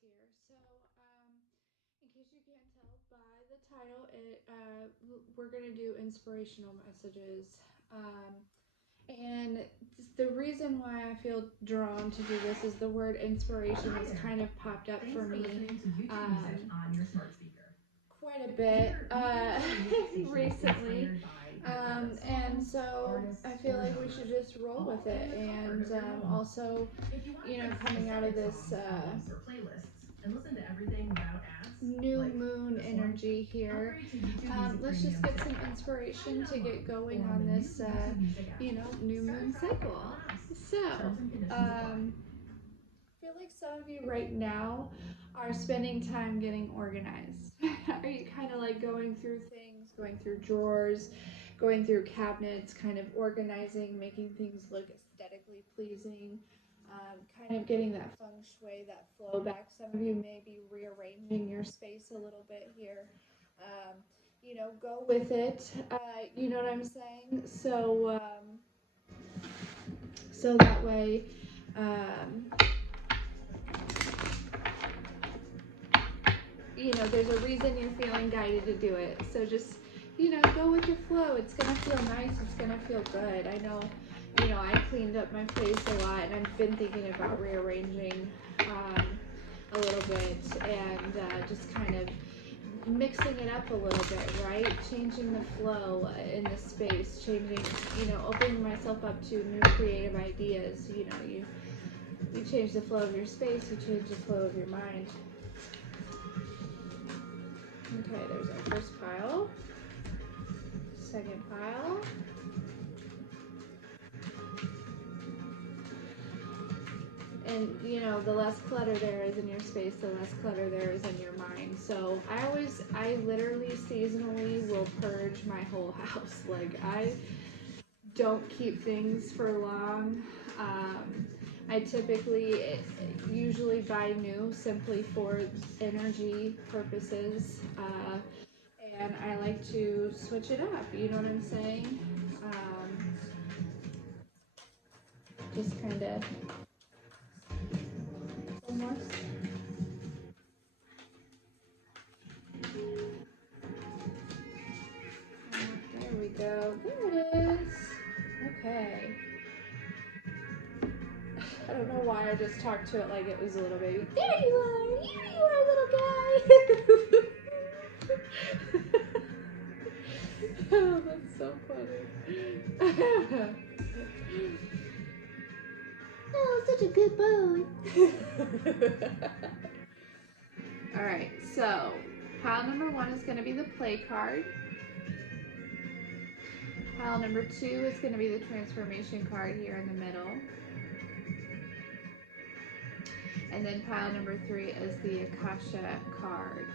here. In case you can't tell by the title, we're gonna do inspirational messages. And the reason why I feel drawn to do this is the word inspiration has kind of popped up for me quite a bit recently. And so I feel like we should just roll with it. And also, coming out of this new moon energy here, let's just get some inspiration to get going on this, new moon cycle. So, I feel like some of you right now are spending time getting organized. Are you kind of like going through things, going through drawers, going through cabinets, kind of organizing, making things look aesthetically pleasing, kind of getting that feng shui, that flow back? Some of you may be rearranging your space a little bit here. Go with it. You know what I'm saying? So that way, um, there's a reason you're feeling guided to do it. So just, go with your flow. It's going to feel nice. It's going to feel good. I know, I cleaned up my place a lot, and I've been thinking about rearranging a little bit and just kind of mixing it up a little bit, right? Changing the flow in the space, opening myself up to new creative ideas. You change the flow of your space, you change the flow of your mind. Okay, there's our first pile, second pile, and the less clutter there is in your space, the less clutter there is in your mind. So I literally seasonally will purge my whole house. Like, I don't keep things for long. I usually buy new simply for energy purposes. And I like to switch it up, you know what I'm saying? Just kind of almost. There we go. There it is. Okay. I don't know why I just talked to it like it was a little baby. There you are! Here you are, little guy! Oh, that's so funny. Oh, such a good boy. Alright, so pile number 1 is going to be the play card. Pile number 2 is going to be the transformation card here in the middle. And then pile number 3 is the Akasha card.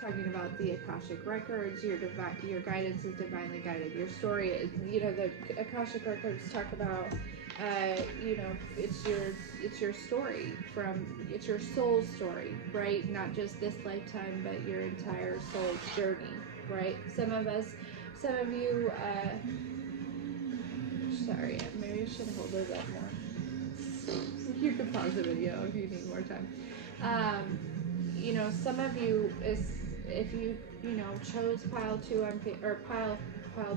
Talking about the Akashic records, your guidance is divinely guided. Your story is, the Akashic records talk about, it's your story it's your soul story, right? Not just this lifetime, but your entire soul's journey, right? Some of you, sorry, maybe I should hold those up more. You can pause the video if you need more time. Some of you, if you chose pile 2 or pile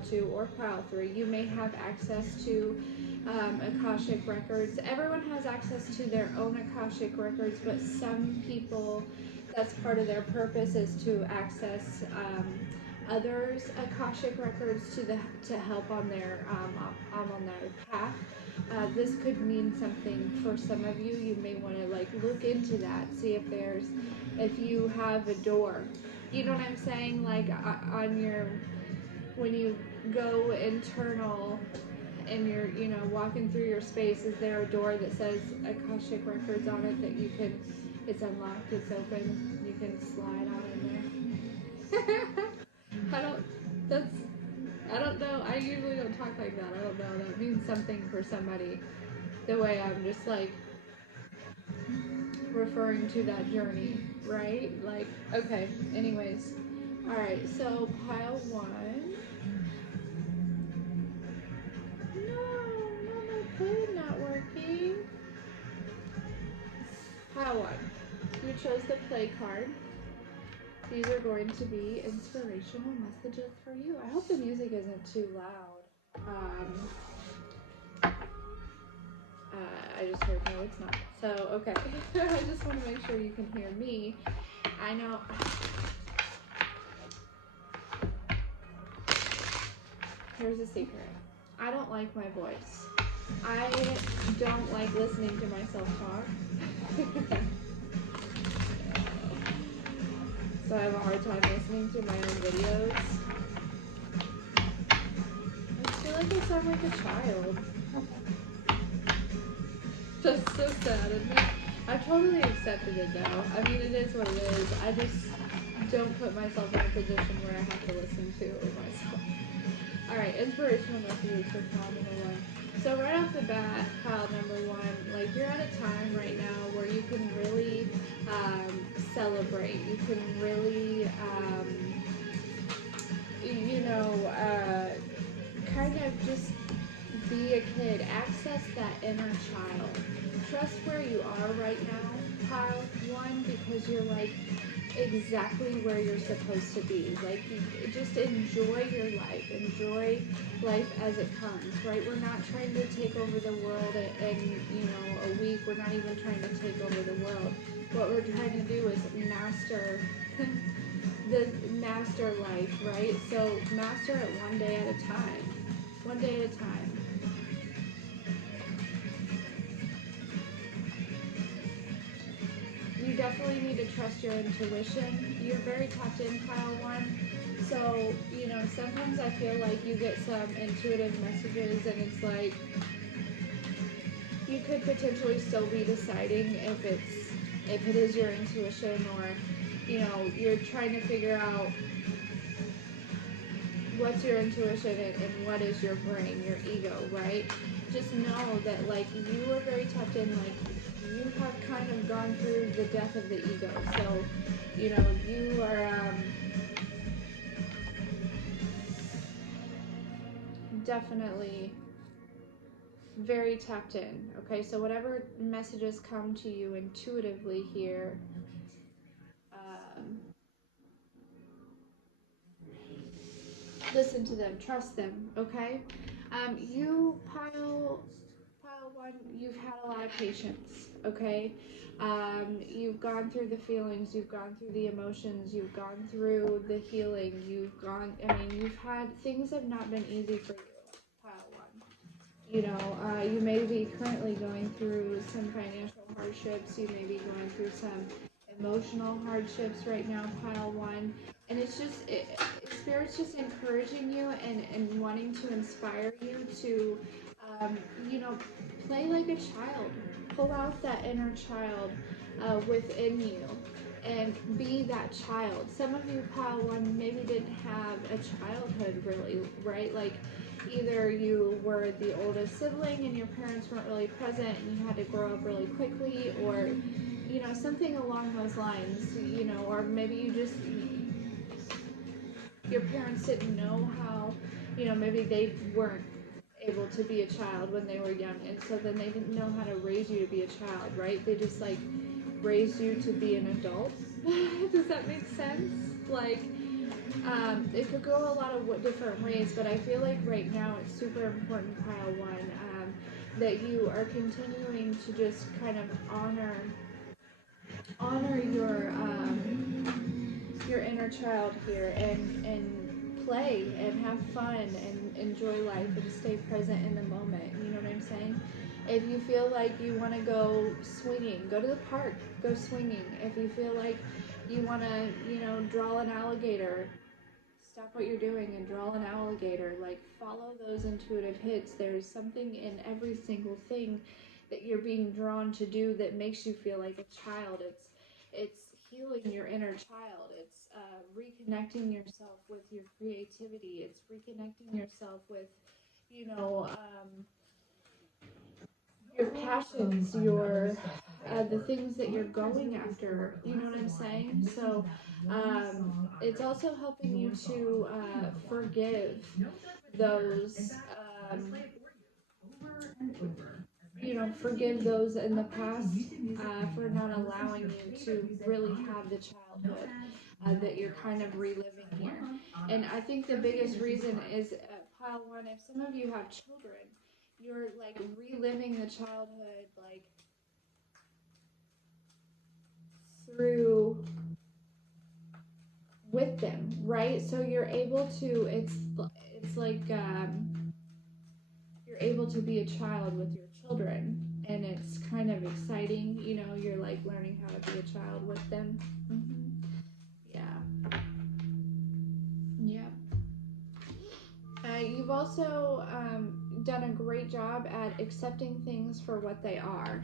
2 or pile 3, you may have access to Akashic records. Everyone has access to their own Akashic records, but some people, that's part of their purpose, is to access others' Akashic records to help on their path. This could mean something for some of you. You may want to look into that, see if you have a door. You know what I'm saying? Like when you go internal and you're walking through your space, is there a door that says Akashic records on it that it's unlocked, it's open, you can slide on in there? I don't know. I usually don't talk like that. I don't know. That means something for somebody. The way I'm just referring to that journey, right? Okay. Anyways. Alright, so pile 1. No, my pen not working. Pile 1. You chose the play card. These are going to be inspirational messages for you. I hope the music isn't too loud. I just heard no, it's not. So, okay. I just want to make sure you can hear me. I know. Here's a secret. I don't like my voice. I don't like listening to myself talk. So I have a hard time listening to my own videos. I feel like I sound like a child. That's so sad, isn't it? I've totally accepted it though. I mean, it is what it is. I just don't put myself in a position where I have to listen to myself. Alright, inspirational messages for pile number 1. So right off the bat, pile number 1, like you're at a time right now where you can really celebrate. You can really, kind of just be a kid. Access that inner child. Trust where you are right now, pile 1, because you're like exactly where you're supposed to be. Like, just enjoy your life. Enjoy life as it comes, right? We're not trying to take over the world in a week. We're not even trying to take over the world. What we're trying to do is master the master life, right? So master it one day at a time. One day at a time. You definitely need to trust your intuition. You're very tapped in, pile 1. So, sometimes I feel like you get some intuitive messages and it's like you could potentially still be deciding if it is your intuition, or you're trying to figure out what's your intuition and what is your brain, your ego, right? Just know that like you are very tapped in, like you have kind of gone through the death of the ego. So, you are definitely very tapped in. Okay, so whatever messages come to you intuitively here, listen to them, trust them. Okay, you pile 1, you've had a lot of patience. Okay, you've gone through the feelings, you've gone through the emotions, you've gone through the healing. You've had things have not been easy for you, pile 1. You may be currently going through some financial hardships. You may be going through some emotional hardships right now, pile 1. And it's just, Spirit's just encouraging you and wanting to inspire you to, play like a child. Pull out that inner child within you and be that child. Some of you, pile 1, maybe didn't have a childhood really, right? Like, either you were the oldest sibling and your parents weren't really present and you had to grow up really quickly, or something along those lines, or maybe your parents didn't know how, maybe they weren't able to be a child when they were young, and so then they didn't know how to raise you to be a child, right? They just like raised you to be an adult. Does that make sense? Like, it could go a lot of different ways, but I feel like right now it's super important, pile 1, that you are continuing to just kind of honor your inner child here, and play and have fun and enjoy life and stay present in the moment. You know what I'm saying? If you feel like you want to go swinging, go to the park, go swinging. If you feel like you want to, draw an alligator, stop what you're doing and draw an alligator. Like, follow those intuitive hits. There's something in every single thing that you're being drawn to do that makes you feel like a child. It's healing your inner child. It's reconnecting yourself with your creativity. It's reconnecting yourself with, you know, your passions, the things that you're going after. You know what I'm saying? So it's also helping you to forgive those forgive those in the past for not allowing you to really have the childhood that you're kind of reliving here. And I think the biggest reason is pile one, if some of you have children, you're like reliving the childhood like through with them, right? So you're able to, it's like you're able to be a child with your children, and it's kind of exciting. You're like learning how to be a child with them. Yeah. Yeah. You've also done a great job at accepting things for what they are.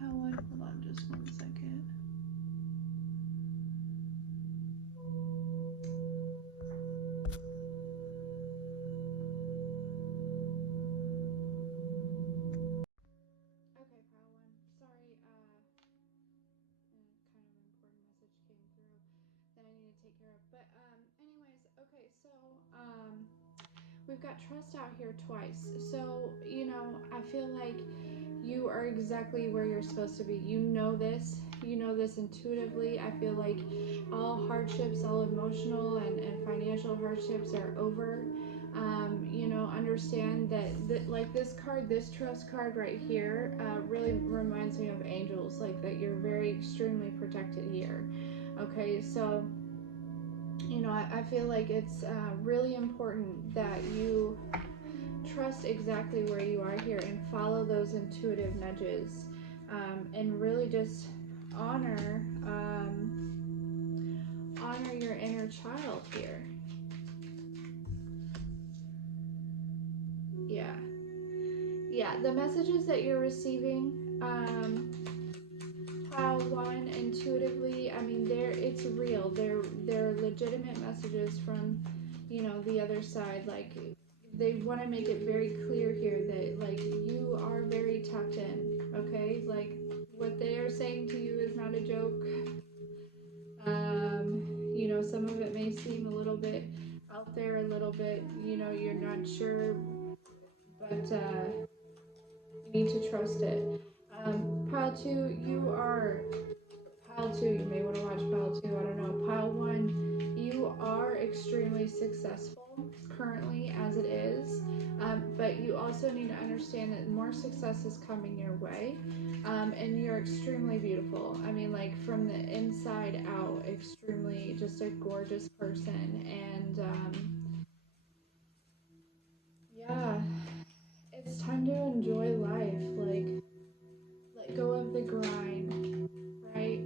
Hold on just 1 second. Okay, pile one. Sorry, kind of important message came through that I need to take care of. But anyways, okay, so we've got trust out here twice. So, I feel like you are exactly where you're supposed to be. You know this. You know this intuitively. I feel like all hardships, all emotional and financial hardships are over. Understand that like this card, this trust card right here, really reminds me of angels, like that you're very extremely protected here. Okay, so I feel like it's really important that you trust exactly where you are here and follow those intuitive nudges, and really just honor your inner child here. Yeah, the messages that you're receiving, pile one, intuitively, I mean, it's real. They're legitimate messages from the other side. Like, they want to make it very clear here that like you are very tapped in. Okay, like what they are saying to you is not a joke. Some of it may seem a little bit out there, a little bit, you're not sure, but you need to trust it. Pile two, pile two, you may want to watch pile two, I don't know. Pile one, you are extremely successful currently as it is, but you also need to understand that more success is coming your way, and you're extremely beautiful. I mean, like from the inside out, extremely just a gorgeous person. And yeah, it's time to enjoy life. Like, let go of the grind, right?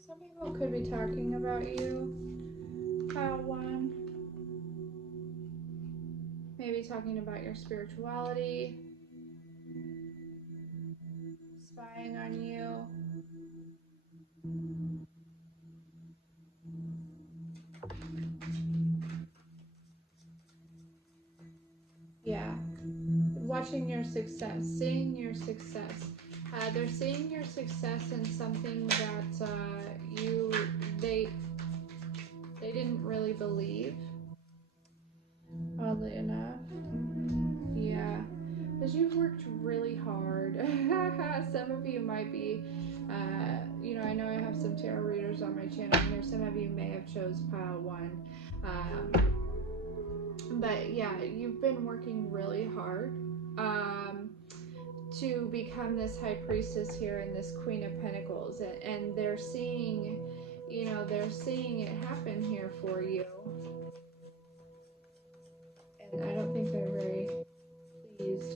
Some people could be talking about you, pile one. Maybe talking about your spirituality, spying on you. Yeah. Watching your success, seeing your success. They're seeing your success in something that they didn't really believe, oddly enough. Yeah, because you've worked really hard. Some of you might be, I know I have some tarot readers on my channel here. Some of you may have chose pile one. But yeah, you've been working really hard to become this high priestess here and this queen of pentacles, and they're seeing it happen here for you, and I don't think they're very pleased.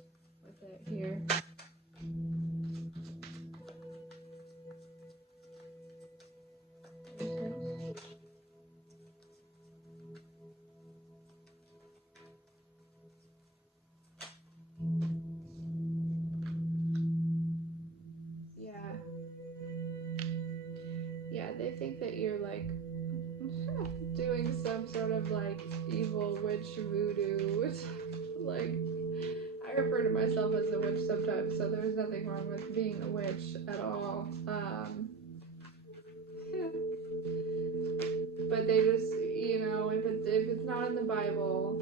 they think that you're like doing some sort of like evil witch voodoo. Like, I refer to myself as a witch sometimes, so there's nothing wrong with being a witch at all. But they just, if it's not in the Bible,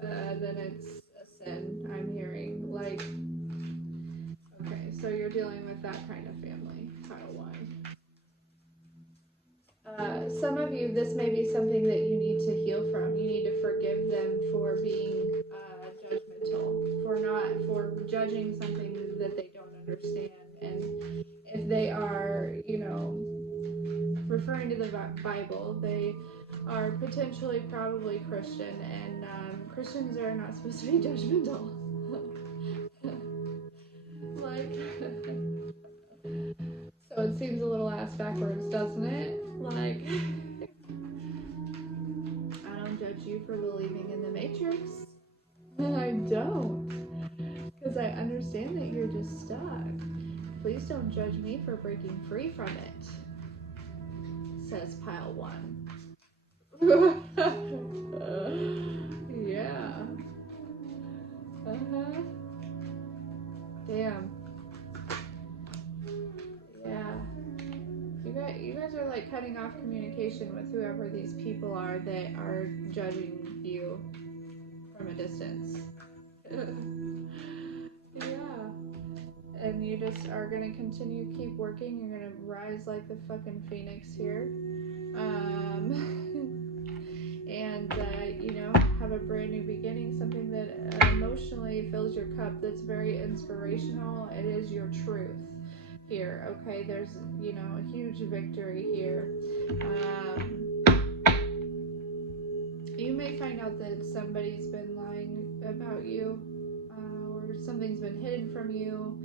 then it's a sin, I'm hearing. Like, okay, so you're dealing with that kind of family, pile 1. Some of you, this may be something that you need to heal from. You need to forgive them for being judgmental, for judging something that they don't understand. And if they are, referring to the Bible, they are potentially probably Christian, and Christians are not supposed to be judgmental. Like, so it seems a little ass backwards, doesn't it? Like, I don't judge you for believing in the Matrix. I don't, because I understand that you're just stuck. Please don't judge me for breaking free from it, says pile 1. Yeah. Damn. Yeah. You guys are like cutting off communication with whoever these people are that are judging you from a distance. Yeah. And you just are gonna continue keep working. You're gonna rise like the fucking phoenix here. And have a brand new beginning, something that emotionally fills your cup, that's very inspirational. It is your truth here, okay? There's, a huge victory here. You may find out that somebody's been lying about you, or something's been hidden from you,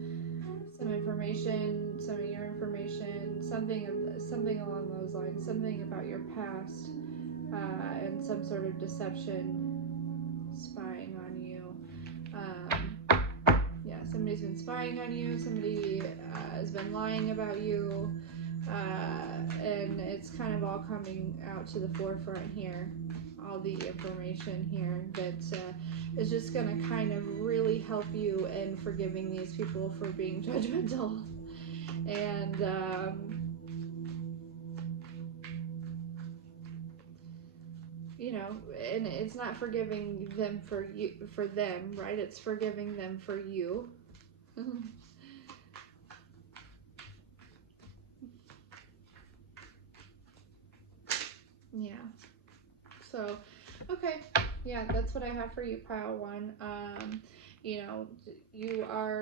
some information, some of your information, something along those lines, something about your past, and some sort of deception, spying on you. Somebody's been spying on you, somebody has been lying about you, and it's kind of all coming out to the forefront here. All the information here that is just going to kind of really help you in forgiving these people for being judgmental. And and it's not forgiving them for them, right? It's forgiving them for you. Yeah. So, okay. Yeah, that's what I have for you, pile 1. You are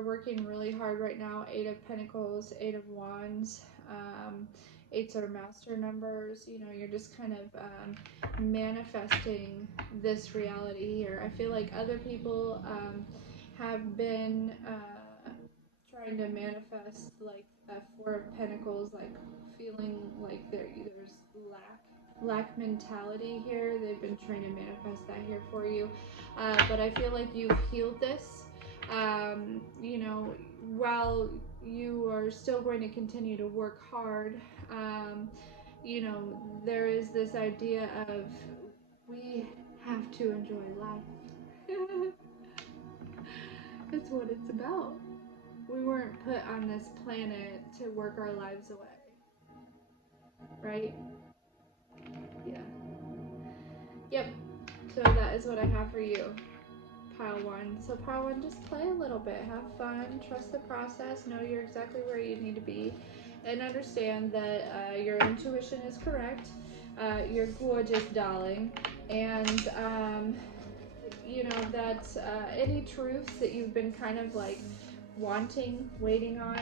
working really hard right now. 8 of Pentacles, 8 of Wands. 8s are master numbers. You're just kind of manifesting this reality here. I feel like other people have been trying to manifest like a 4 of Pentacles, like feeling like there's lack mentality here. They've been trying to manifest that here for you, but I feel like you've healed this. While you are still going to continue to work hard, there is this idea of we have to enjoy life. That's what it's about. We weren't put on this planet to work our lives away, right? Yeah. Yep. So that is what I have for you, pile 1. So pile 1, just play a little bit, have fun, trust the process, know you're exactly where you need to be, and understand that your intuition is correct. You're gorgeous, darling, and that any truths that you've been kind of like wanting, waiting on,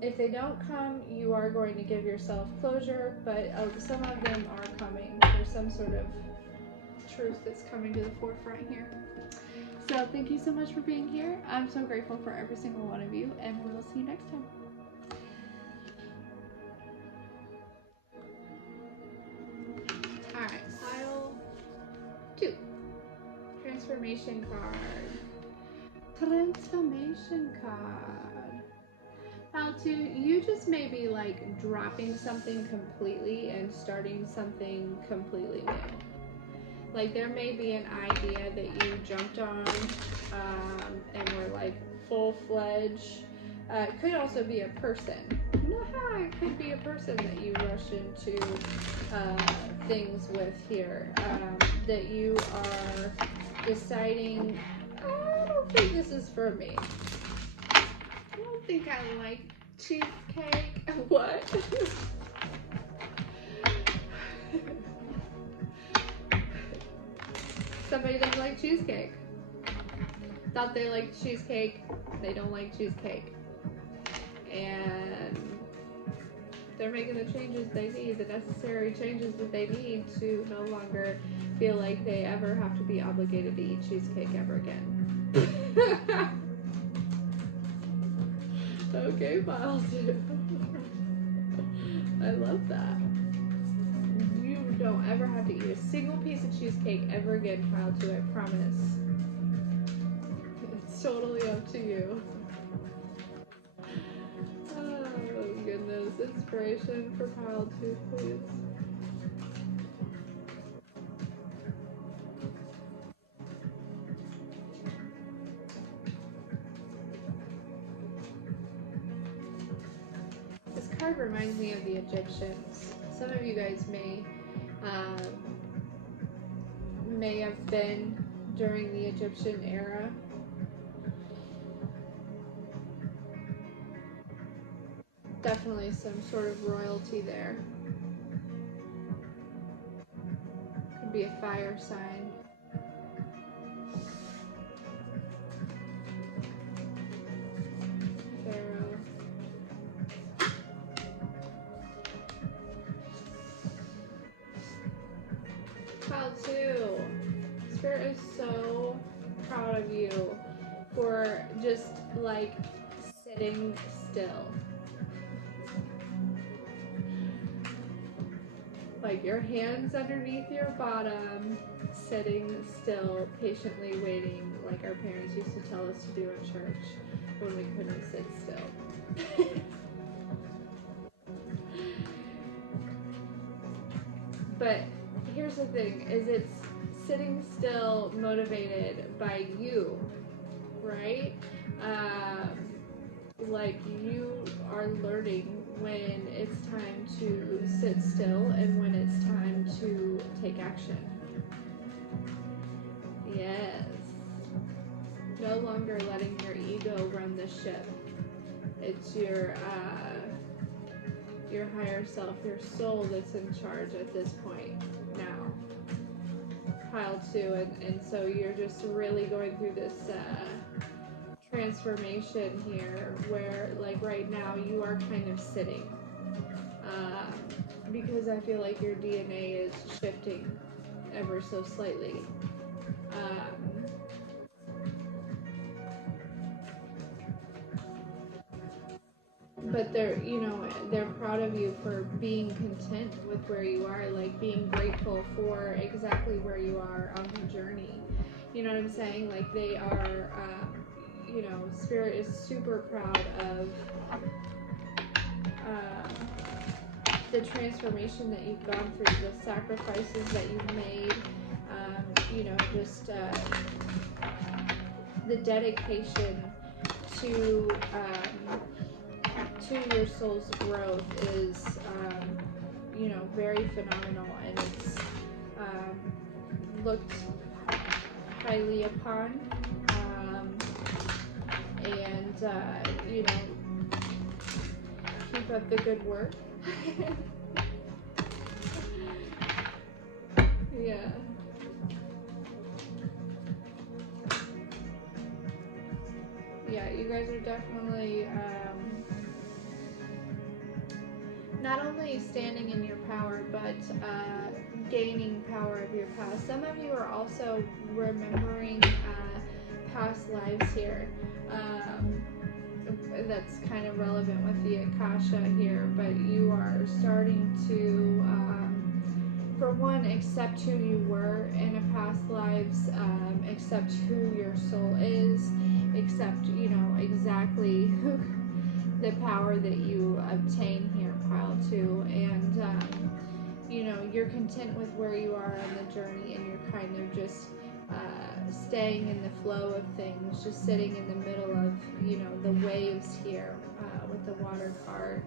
if they don't come, you are going to give yourself closure, but some of them are coming. There's some sort of truth that's coming to the forefront here. So thank you so much for being here. I'm so grateful for every single one of you, and we will see you next time. Alright, pile 2. Transformation card. Transformation card. Pile 2, you just may be like dropping something completely and starting something completely new. Like there may be an idea that you jumped on and were like full-fledged. It could also be a person. It could be a person that you rush into things with here. That you are deciding, I don't think this is for me. I don't think I like cheesecake. What? Somebody doesn't like cheesecake. Thought they liked cheesecake. They don't like cheesecake. And they're making the changes they need, the necessary changes that they need to no longer feel like they ever have to be obligated to eat cheesecake ever again. Okay, Pile 2. I love that. You don't ever have to eat a single piece of cheesecake ever again, Pile 2, I promise. It's totally up to you. Oh, goodness. Inspiration for Pile 2, please. This card reminds me of the Egyptians. Some of you guys may have been during the Egyptian era. Definitely some sort of royalty there. Could be a fire sign. Pharaoh. Pile 2. Spirit is so proud of you for just like sitting still. Like your hands underneath your bottom, sitting still, patiently waiting, like our parents used to tell us to do in church when we couldn't sit still. But here's the thing, is it's sitting still motivated by you, right? Like you are learning when it's time to sit still and when it's time to take action. Yes. No longer letting your ego run the ship. It's your higher self, your soul that's in charge at this point now. Pile 2, and so you're just really going through this transformation here where like right now you are kind of sitting because I feel like your DNA is shifting ever so slightly. But they're proud of you for being content with where you are, like being grateful for exactly where you are on the journey. You know what I'm saying? Like they are, Spirit is super proud of the transformation that you've gone through, the sacrifices that you've made, the dedication to your soul's growth is, very phenomenal, and it's looked highly upon, and keep up the good work. Yeah. Yeah, you guys are definitely not only standing in your power, but gaining power of your past. Some of you are also remembering past lives here. That's kind of relevant with the Akasha here, but you are starting to, for one, accept who you were in a past lives, accept who your soul is, accept, exactly the power that you obtain here, pile 2, and you know, you're content with where you are on the journey, and you're kind of just staying in the flow of things, just sitting in the middle of, you know, the waves here with the water card,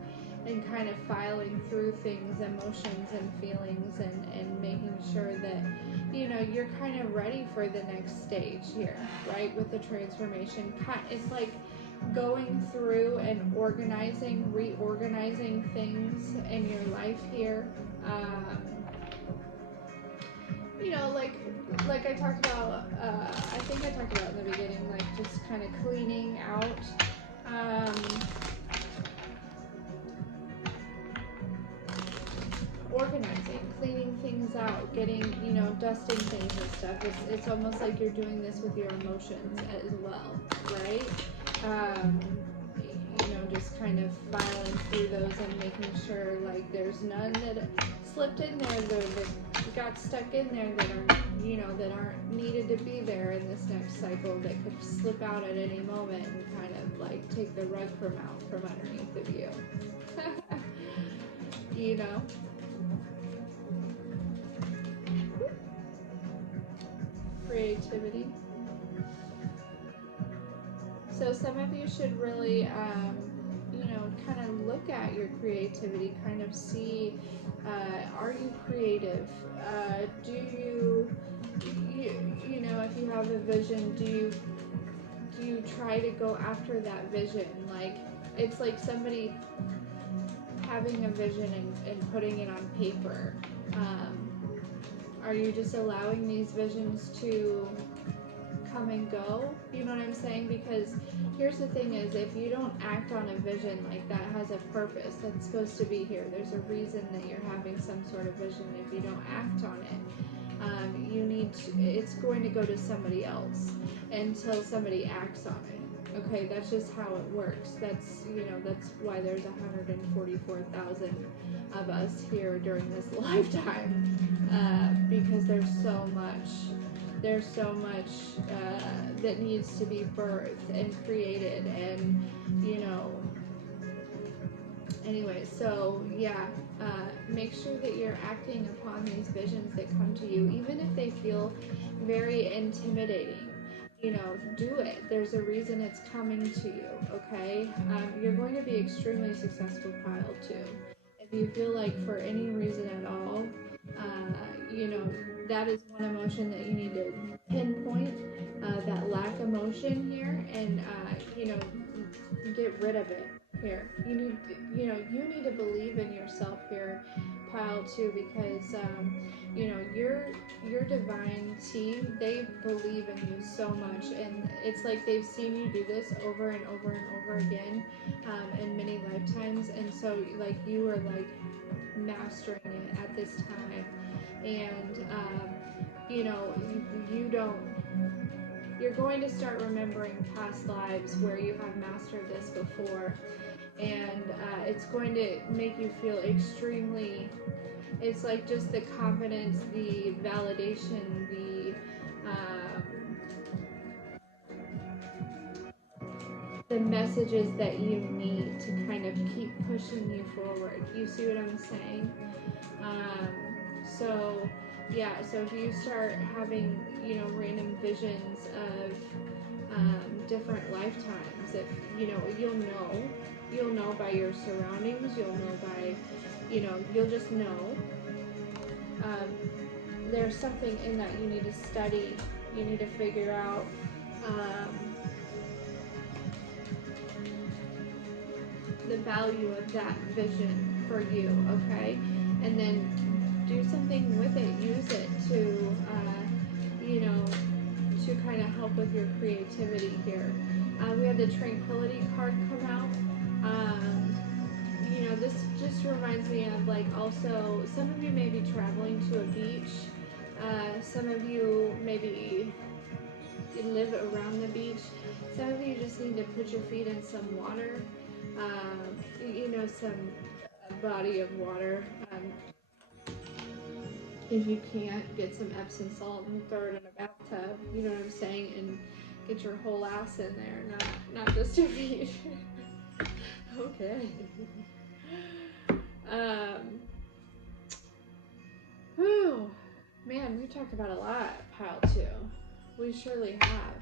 and kind of filing through things, emotions and feelings, and making sure that, you know, you're kind of ready for the next stage here, right? With the transformation, it's like going through and organizing, reorganizing things in your life here. You know, like I talked about, I think I talked about in the beginning, like just kind of cleaning out, organizing, cleaning things out, getting, you know, dusting things and stuff. It's almost like you're doing this with your emotions as well, right? You know, just kind of filing through those and making sure like there's none that slipped in there that got stuck in there that are, you know, that aren't needed to be there in this next cycle, that could slip out at any moment and kind of like take the rug from underneath of you. You know? Creativity. So some of you should really, you know, kind of look at your creativity, kind of see, are you creative? Do you know, if you have a vision, do you try to go after that vision? Like, it's like somebody having a vision and putting it on paper. Are you just allowing these visions to come and go? You know what I'm saying? Because here's the thing is, if you don't act on a vision like that has a purpose that's supposed to be here, there's a reason that you're having some sort of vision. If you don't act on it, you need to, it's going to go to somebody else until somebody acts on it. Okay, that's just how it works. That's, you know, that's why there's 144,000 of us here during this lifetime, because there's so much that needs to be birthed and created, and, you know, anyway, so yeah, make sure that you're acting upon these visions that come to you, even if they feel very intimidating. You know, do it. There's a reason it's coming to you, okay? You're going to be extremely successful, pile 2. If you feel like for any reason at all, you know, that is one emotion that you need to pinpoint, that lack emotion here, and, you know, get rid of it here. You need to believe in yourself here, pile 2, because, you know, your divine team, they believe in you so much, and it's like they've seen you do this over and over and over again, in many lifetimes, and so like you are like mastering it at this time, and you know, you're going to start remembering past lives where you have mastered this before, and it's going to make you feel extremely, it's like just the confidence, the validation, the messages that you need to kind of keep pushing you forward. You see what I'm saying? So yeah, so if you start having, you know, random visions of different lifetimes, if, you know, you'll know by your surroundings, you'll know by, you know, you'll just know. There's something in that you need to study, you need to figure out, the value of that vision for you, okay? And then do something with it, use it to, you know, to kind of help with your creativity here. We have the Tranquility card come out. You know, this just reminds me of, like, also, some of you may be traveling to a beach. Some of you maybe live around the beach. Some of you just need to put your feet in some water. You know, some body of water. If you can't, get some Epsom salt and throw it in a bathtub. You know what I'm saying? And get your whole ass in there, not just your feet. Okay. um. Whew. Man, we talked about a lot, pile two. We surely have.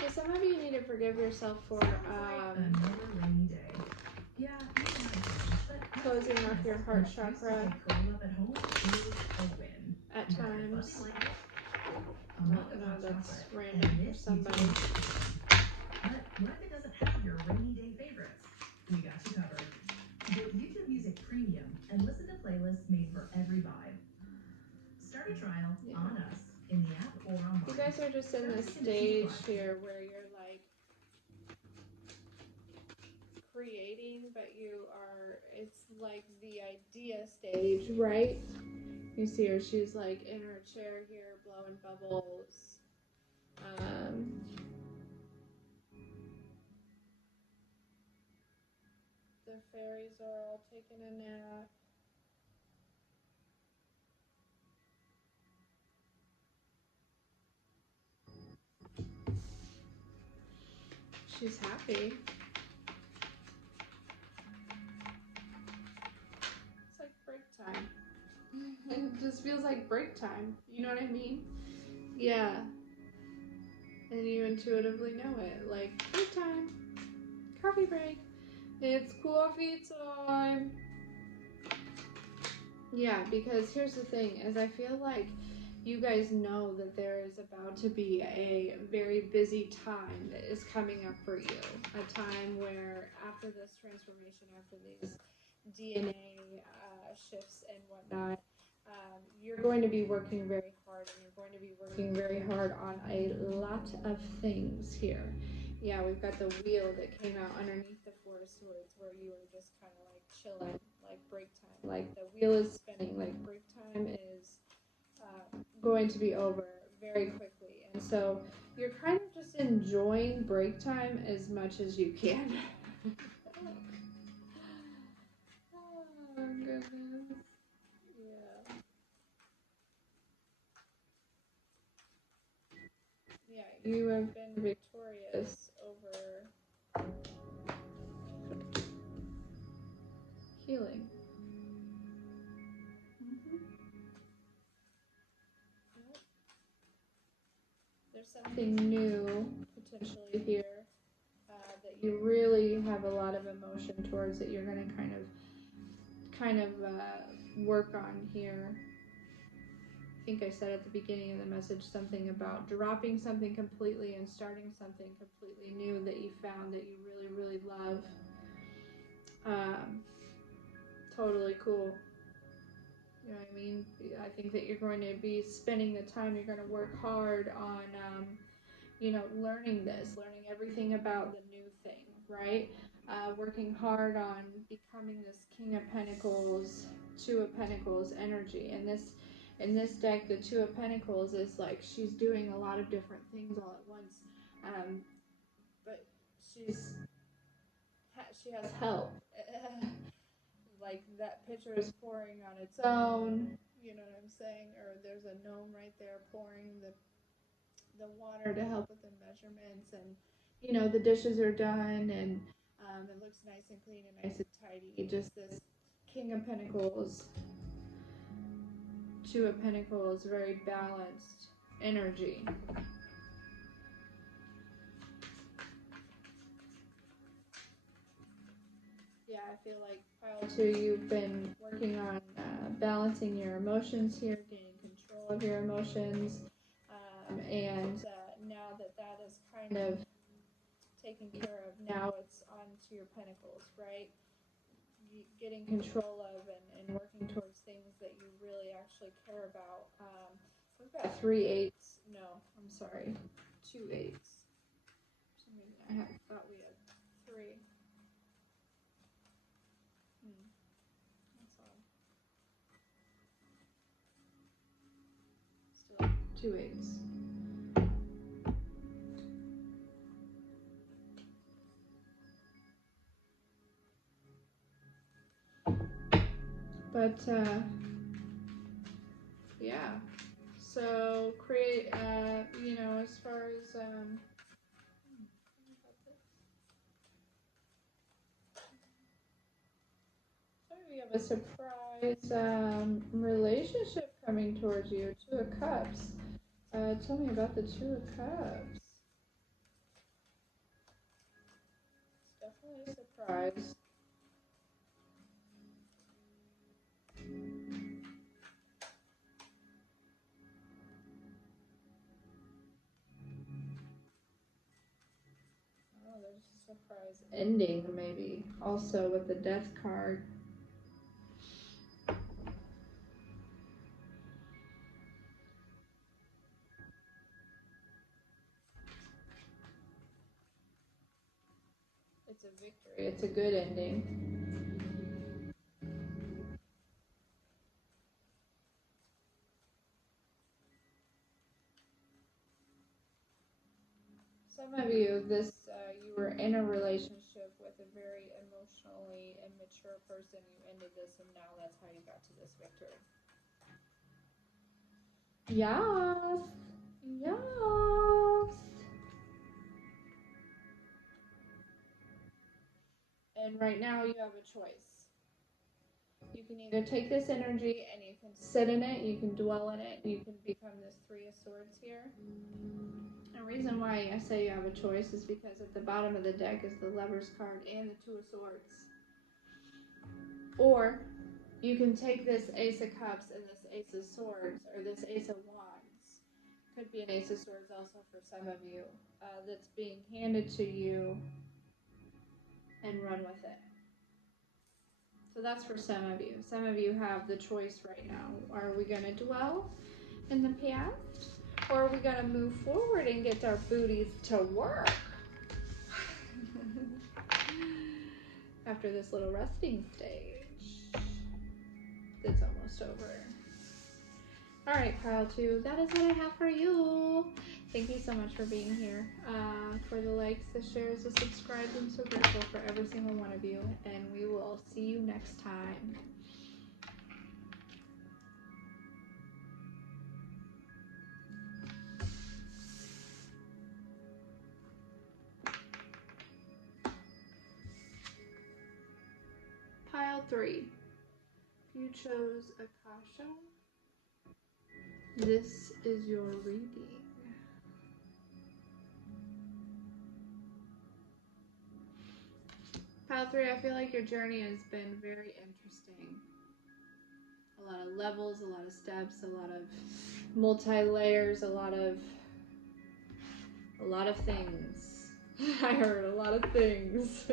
So some of you need to forgive yourself for closing off your heart chakra at times. No, that's random for somebody. But what if it doesn't have your rainy day favorites? We got you covered. Get YouTube Music Premium and listen to playlists made for every vibe. Start a trial on us in the app or online. You guys are just in this stage here where you're like creating, but it's like the idea stage, right? You see her, she's like in her chair here blowing bubbles. The fairies are all taking a nap. She's happy. It's like break time. It just feels like break time. You know what I mean? Yeah. And you intuitively know it. Like, break time. Coffee break. It's coffee time. Yeah, because here's the thing, is I feel like you guys know that there is about to be a very busy time that is coming up for you. A time where after this transformation, after these DNA shifts and whatnot, you're going to be working very hard, and you're going to be working very hard on a lot of things here. Yeah, we've got the wheel that came out underneath the Four of Swords where you were just kind of like chilling, like break time. Like the wheel is spinning, like break time is going to be over very quickly. And so you're kind of just enjoying break time as much as you can. Oh, goodness. Yeah. Yeah, you have been victorious over healing. There's something new potentially here that you really have a lot of emotion towards that you're going to kind of work on here. I think I said at the beginning of the message something about dropping something completely and starting something completely new that you found that you really, really love. Totally cool. You know what I mean? I think that you're going to be spending the time, you're going to work hard on, learning learning everything about the new thing, right? Working hard on becoming this King of Pentacles, Two of Pentacles energy. And in this deck, the Two of Pentacles is like she's doing a lot of different things all at once, but she has help. Like that picture is pouring on its own. You know what I'm saying? Or there's a gnome right there pouring the water to help with the measurements, and the dishes are done, and it looks nice and clean and nice and tidy. Just this King of Pentacles, Two of Pentacles, very balanced energy. Yeah, I feel like pile two, you've been working on balancing your emotions here, gaining control of your emotions, and now that is kind of taken care of, now it's on to your pentacles, right? Getting control of and working towards things that you really actually care about. We've got 3 8s. No, I'm sorry, 2 8s. For some reason I thought we had 3. That's odd. Still 2 8s. But Yeah. So create, you know, as far as maybe you have a surprise relationship coming towards you. Two of Cups. Tell me about the Two of Cups. It's definitely a surprise. Oh, there's a surprise ending, maybe. Also with the Death card. It's a victory. It's a good ending. Some of you, you were in a relationship with a very emotionally immature person. You ended this, and now that's how you got to this victory. Yes. Yes. And right now you have a choice. You can either take this energy and you can sit in it, you can dwell in it, and you can become this Three of Swords here. The reason why I say you have a choice is because at the bottom of the deck is the Lover's card and the Two of Swords. Or you can take this Ace of Cups and this Ace of Swords, or this Ace of Wands. Could be an Ace of Swords also for some of you, that's being handed to you, and run with it. So that's for some of you. Some of you have the choice right now. Are we going to dwell in the past? Or are we going to move forward and get our booties to work? After this little resting stage. It's almost over. Alright, pile 2, that is what I have for you. Thank you so much for being here. For the likes, the shares, the subscribes, I'm so grateful for every single one of you. And we will see you next time. Pile 3. If you chose Akasha, this is your reading. Pile 3, I feel like your journey has been very interesting. A lot of levels, a lot of steps, a lot of multi-layers, a lot of things. I heard a lot of things.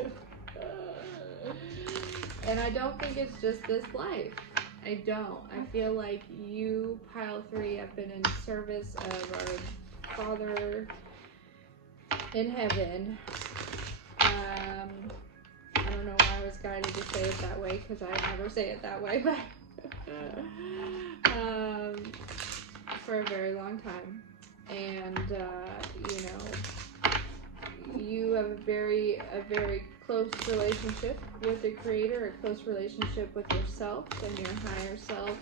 And I don't think it's just this life. I don't. I feel like you, Pile 3, have been in service of our Father in heaven. I don't know why I was guided to say it that way, because I never say it that way, but for a very long time. And you have a very close relationship with the Creator, a close relationship with yourself and your higher self.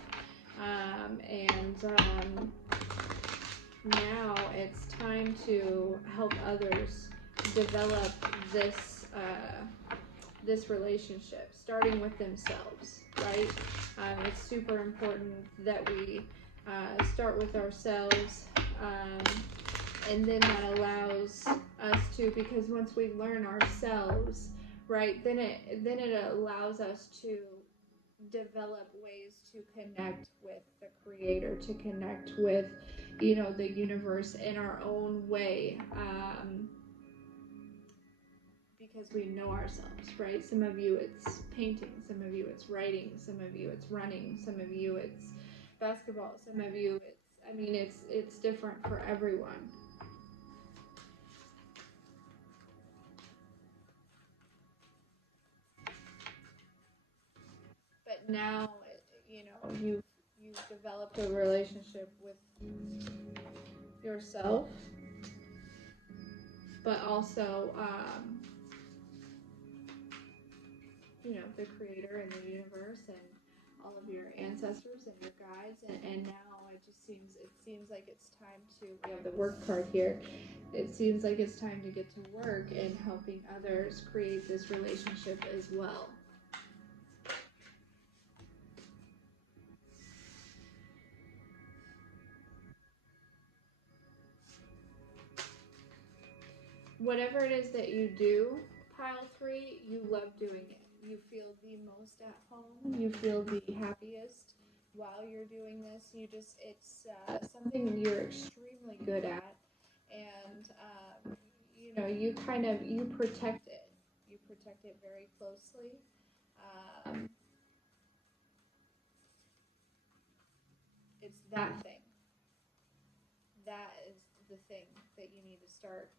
Now it's time to help others develop this relationship, starting with themselves, right? It's super important that we start with ourselves, and then that allows us to, because once we learn ourselves, right, then it allows us to develop ways to connect with the Creator, to connect with, the universe in our own way, because we know ourselves, right? Some of you it's painting, some of you it's writing, some of you it's running, some of you it's basketball, some of you it's different for everyone. But now, you've developed a relationship with yourself, but also, the Creator and the universe, and all of your ancestors and your guides, and now it seems like it's time to, we have the work card here, it seems like it's time to get to work in helping others create this relationship as well. Whatever it is that you do, pile 3, you love doing it. You feel the most at home. You feel the happiest while you're doing this. It's something you're extremely good at. And, you protect it. You protect it very closely. It's that thing. That is the thing that you need to start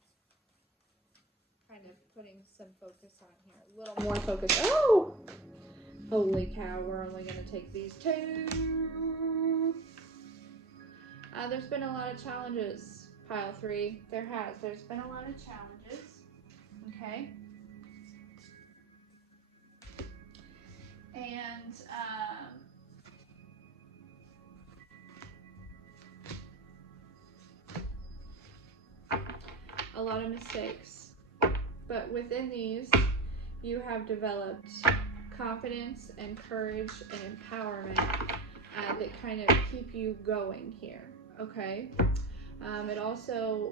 kind of putting some focus on here. A little more focus. Oh! Holy cow, we're only going to take these 2. There's been a lot of challenges, pile 3. There's been a lot of challenges. Okay? And, a lot of mistakes. But within these, you have developed confidence and courage and empowerment that kind of keep you going here, okay? It also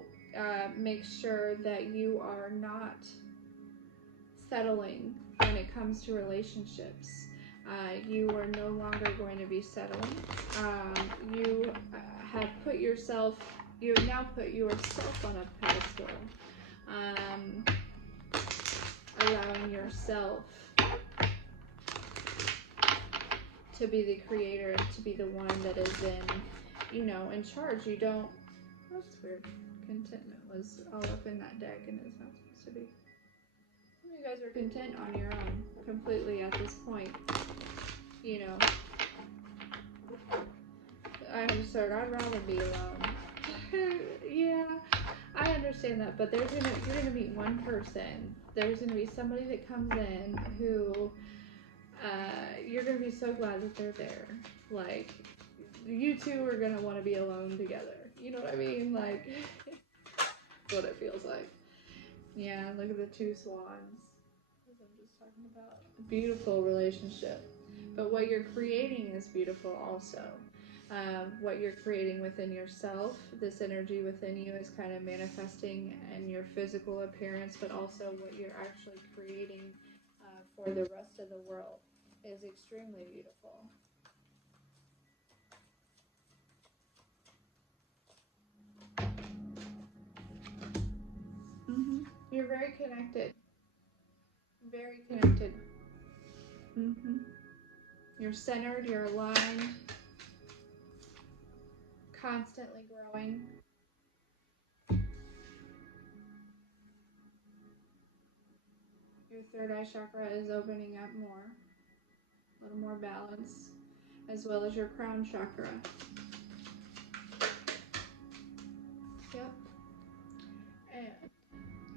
makes sure that you are not settling when it comes to relationships. You are no longer going to be settling. You have now put yourself on a pedestal, allowing yourself to be the creator, to be the one that is in charge. You don't, that's weird. Contentment was all up in that deck and it's not supposed to be. You guys are content on your own completely at this point. I'd rather be alone. Yeah, I understand that, but you're gonna meet one person. There's gonna be somebody that comes in who you're gonna be so glad that they're there. Like, you two are gonna want to be alone together. You know what I mean? Like, what it feels like. Yeah, look at the 2 swans. As I'm just talking about. Beautiful relationship. But what you're creating is beautiful also. What you're creating within yourself, this energy within you is kind of manifesting in your physical appearance, but also what you're actually creating for the rest of the world is extremely beautiful. You're very connected. Very connected. You're centered, you're aligned, constantly growing. Your 3rd eye chakra is opening up more, a little more balance, as well as your crown chakra. Yep. And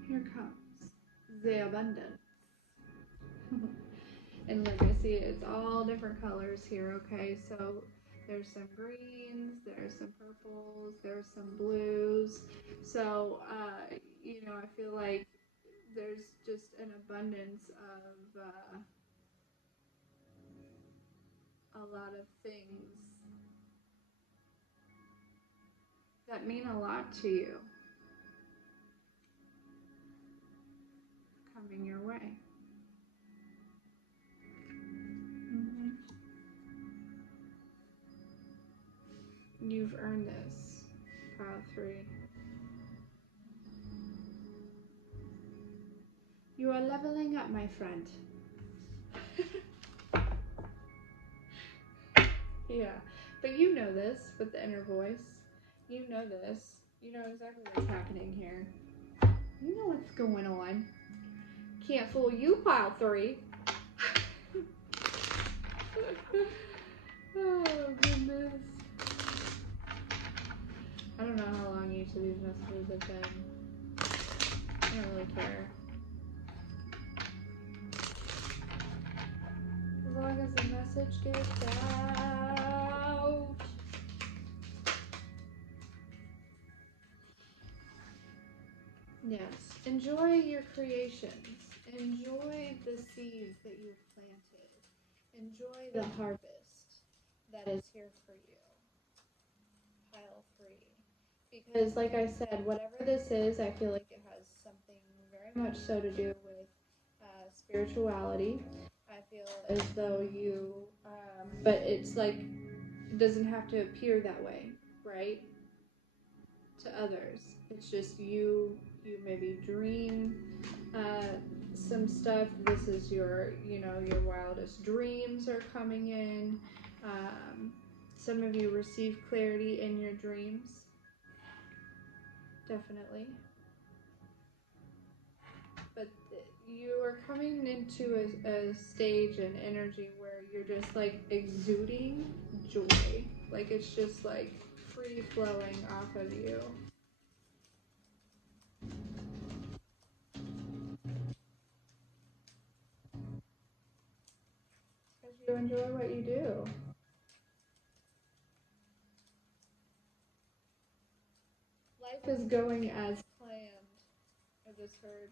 here comes the abundance. And like I see, it's all different colors here, okay? So there's some greens, there's some purples, there's some blues. So, I feel like there's just an abundance of a lot of things that mean a lot to you coming your way. You've earned this, pile 3. You are leveling up, my friend. Yeah, but you know this with the inner voice. You know this. You know exactly what's happening here. You know what's going on. Can't fool you, pile 3. Oh, goodness. I don't know how long each of these messages have been. I don't really care. As long as the message gets out. Yes. Enjoy your creations. Enjoy the seeds that you've planted. Enjoy the harvest that is here for you. Pile 3. Because, like I said, whatever this is, I feel like it has something very much so to do with spirituality. I feel as though you, but it's like, it doesn't have to appear that way, right? To others. It's just you maybe dream some stuff. This is your, your wildest dreams are coming in. Some of you receive clarity in your dreams. Definitely. But you are coming into a stage and energy where you're just like exuding joy. Like it's just like free flowing off of you. Because you enjoy what you do. Life is going as planned. I just heard.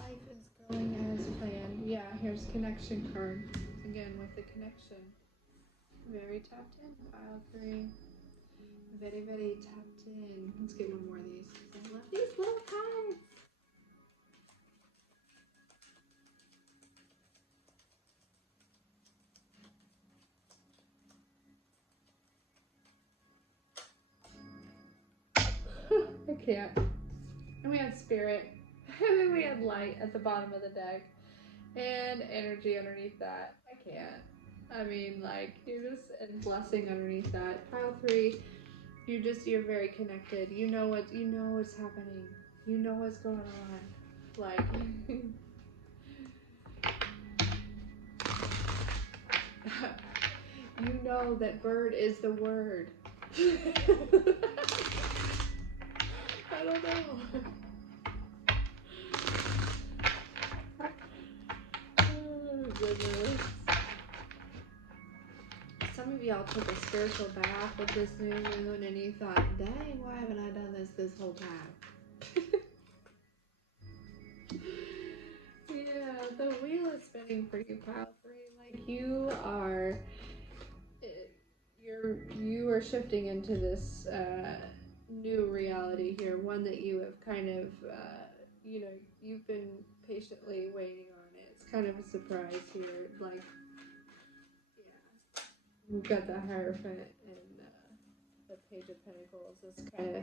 Life is going as planned. Yeah, here's connection card. Again, with the connection. Very tapped in. Pile 3. Very, very tapped in. Let's get one more of these. I love these little cards. I can't. And we had spirit. And then we had light at the bottom of the deck. And energy underneath that. I can't. I mean, like, you're just, and blessing underneath that. Pile 3, you're very connected. You know what's happening. You know what's going on. Like, you know that bird is the word. I don't know. Oh, goodness. Some of y'all took a spiritual bath with this new moon and you thought, dang, why haven't I done this whole time? Yeah, the wheel is spinning for you, Pile 3. Like you are shifting into this new reality here, one that you have kind of, you've been patiently waiting on it. It's kind of a surprise here. Like, yeah, we've got the Hierophant and the Page of Pentacles. This kind of,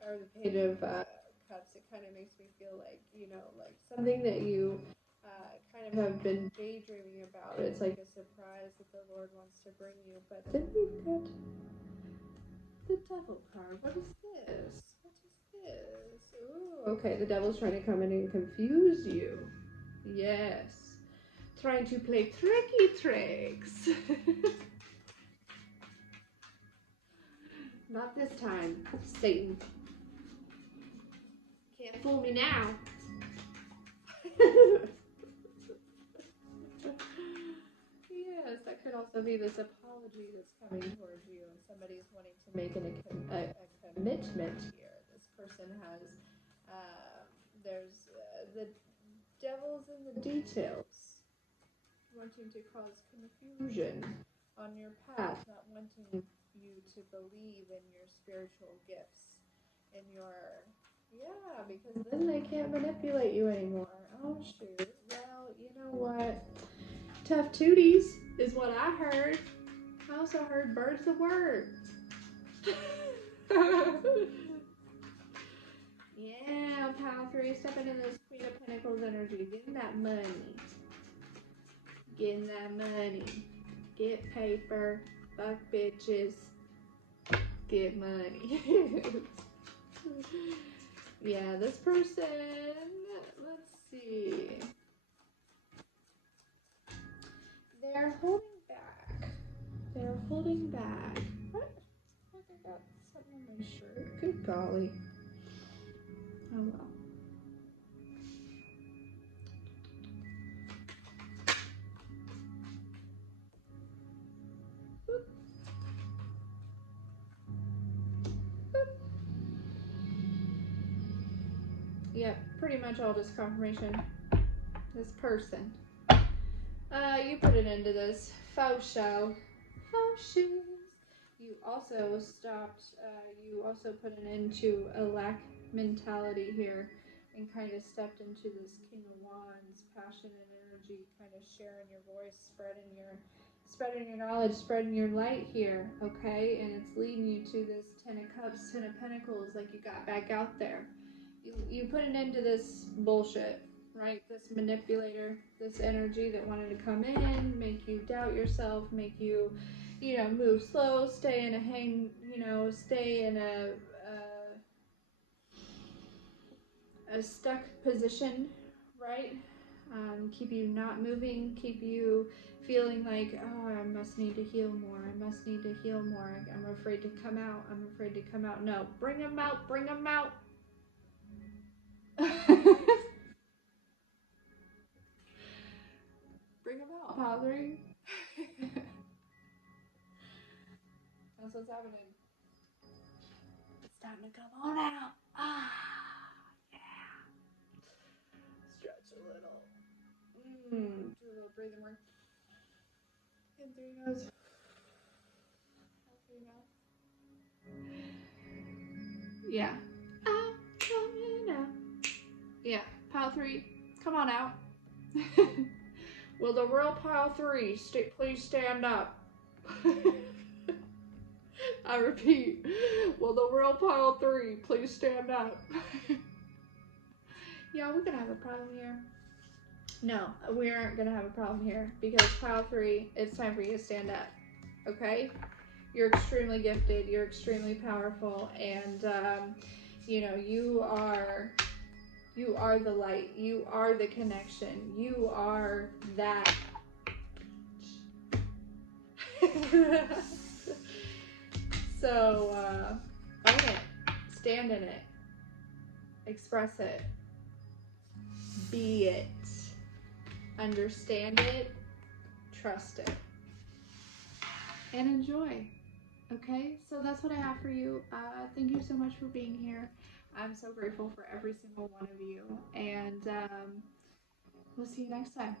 or the Page of Cups. It kind of makes me feel like, like something that you kind of have been daydreaming about. It's like a surprise that the Lord wants to bring you. But then we've got the Devil card. What is this? What is this? Ooh, okay, the Devil's trying to come in and confuse you. Yes. Trying to play tricky tricks. Not this time, Satan. Can't fool me now. Yes, that could also be this apology that's coming towards you, and somebody's wanting to make a commitment here. This person has, there's the devil's in the details, wanting to cause confusion on your path, not wanting you to believe in your spiritual gifts, in your, yeah, because then they can't manipulate you anymore. Oh, shoot. Well, you know what? Tough tooties is what I heard. I also heard bird's the word. Yeah, Pile 3, stepping in this Queen of Pentacles energy. Getting that money. Getting that money. Get paper. Fuck bitches. Get money. Yeah, this person, let's see. They're holding back. They're holding back. What? Look, I got something on my shirt. Good golly. Oh well. Yep, pretty much all just confirmation. This person. You put an end to this faux show. Faux shoes. You also stopped, you also put an end to a lack mentality here and kind of stepped into this King of Wands, passion and energy, kind of sharing your voice, spreading your knowledge, spreading your light here, okay? And it's leading you to this Ten of Cups, Ten of Pentacles, like you got back out there. You put an end to this bullshit, right? This manipulator, this energy that wanted to come in, make you doubt yourself, make you, move slow, stay in a stuck position, right? Keep you not moving, keep you feeling like, oh, I must need to heal more. I must need to heal more. I'm afraid to come out. I'm afraid to come out. No, bring them out. Bring them out. Bring them out, Padre. That's what's happening. It's time to come on out. Ah, yeah. Stretch a little. Do a little breathing work. In through your nose. Out through your mouth. Yeah. I'm coming out. Yeah. Pile 3, come on out. Will the real pile 3 please stand up? I repeat, will the real pile 3 please stand up? Yeah, we're gonna have a problem here. No, we aren't gonna have a problem here because pile 3, it's time for you to stand up. Okay? You're extremely gifted, you're extremely powerful, and you are the light, you are the connection, you are that. So, own it, stand in it, express it, be it, understand it, trust it, and enjoy. Okay, so that's what I have for you. Thank you so much for being here. I'm so grateful for every single one of you, and we'll see you next time.